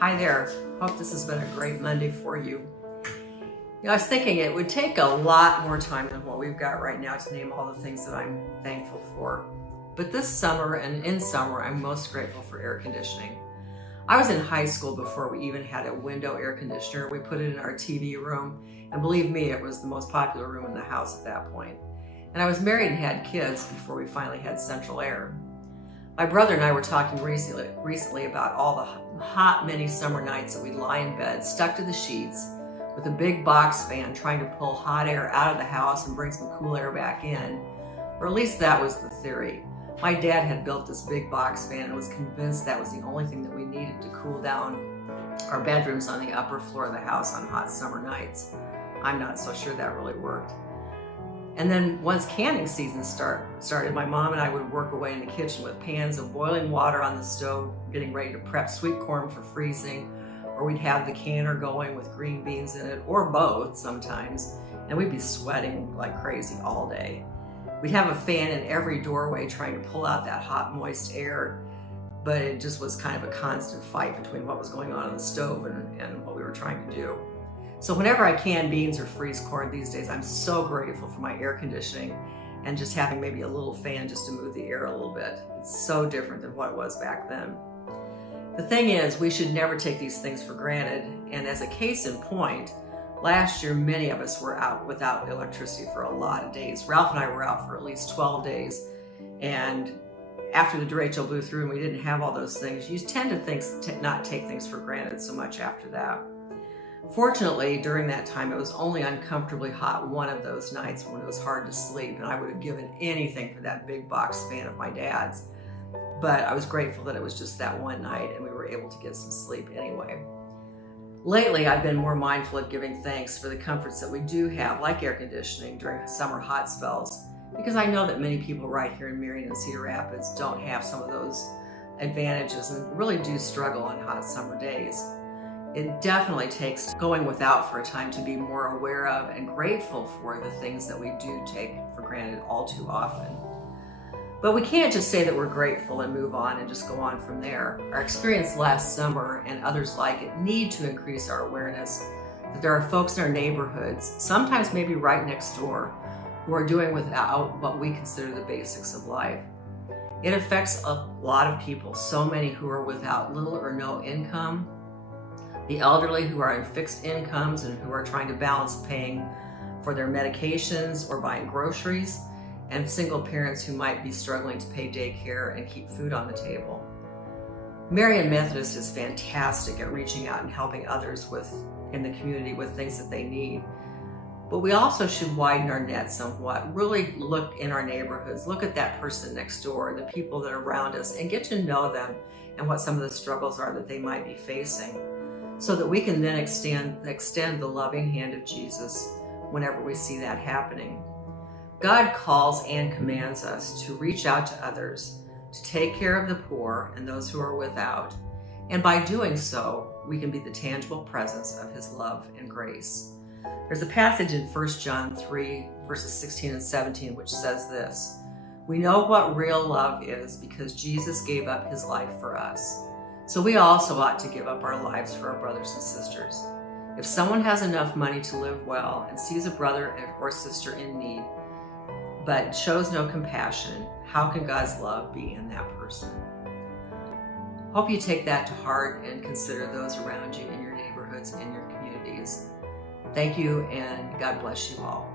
Hi there. Hope this has been a great Monday for you. I was thinking it would take a lot more time than what we've got right now to name all the things that I'm thankful for. But this summer and in summer, I'm most grateful for air conditioning. I was in high school before we even had a window air conditioner. We put it in our TV room, and believe me, it was the most popular room in the house at that point. And I was married and had kids before we finally had central air. My brother and I were talking recently about all the hot, many summer nights that we'd lie in bed, stuck to the sheets, with a big box fan trying to pull hot air out of the house and bring some cool air back in. Or at least that was the theory. My dad had built this big box fan and was convinced that was the only thing that we needed to cool down our bedrooms on the upper floor of the house on hot summer nights. I'm not so sure that really worked. And then once canning season started, my mom and I would work away in the kitchen with pans of boiling water on the stove, getting ready to prep sweet corn for freezing, or we'd have the canner going with green beans in it, or both sometimes, and we'd be sweating like crazy all day. We'd have a fan in every doorway trying to pull out that hot, moist air, but it just was kind of a constant fight between what was going on the stove and what we were trying to do. So whenever I can beans or freeze corn these days, I'm so grateful for my air conditioning and just having maybe a little fan just to move the air a little bit. It's so different than what it was back then. The thing is, we should never take these things for granted. And as a case in point, last year, many of us were out without electricity for a lot of days. Ralph and I were out for at least 12 days. And after the derecho blew through and we didn't have all those things, you tend to not take things for granted so much after that. Fortunately, during that time, it was only uncomfortably hot one of those nights when it was hard to sleep, and I would have given anything for that big box fan of my dad's. But I was grateful that it was just that one night and we were able to get some sleep anyway. Lately, I've been more mindful of giving thanks for the comforts that we do have, like air conditioning during summer hot spells, because I know that many people right here in Marion and Cedar Rapids don't have some of those advantages and really do struggle on hot summer days. It definitely takes going without for a time to be more aware of and grateful for the things that we do take for granted all too often. But we can't just say that we're grateful and move on and just go on from there. Our experience last summer and others like it need to increase our awareness that there are folks in our neighborhoods, sometimes maybe right next door, who are doing without what we consider the basics of life. It affects a lot of people, so many who are without little or no income, the elderly who are on fixed incomes and who are trying to balance paying for their medications or buying groceries, and single parents who might be struggling to pay daycare and keep food on the table. Marion Methodist is fantastic at reaching out and helping others in the community with things that they need. But we also should widen our net somewhat, really look in our neighborhoods, look at that person next door, the people that are around us, and get to know them and what some of the struggles are that they might be facing, so that we can then extend the loving hand of Jesus whenever we see that happening. God calls and commands us to reach out to others, to take care of the poor and those who are without, and by doing so, we can be the tangible presence of His love and grace. There's a passage in 1 John 3, verses 16 and 17, which says this: "We know what real love is because Jesus gave up His life for us. So we also ought to give up our lives for our brothers and sisters. If someone has enough money to live well and sees a brother or sister in need, but shows no compassion, how can God's love be in that person?" Hope you take that to heart and consider those around you in your neighborhoods and in your communities. Thank you, and God bless you all.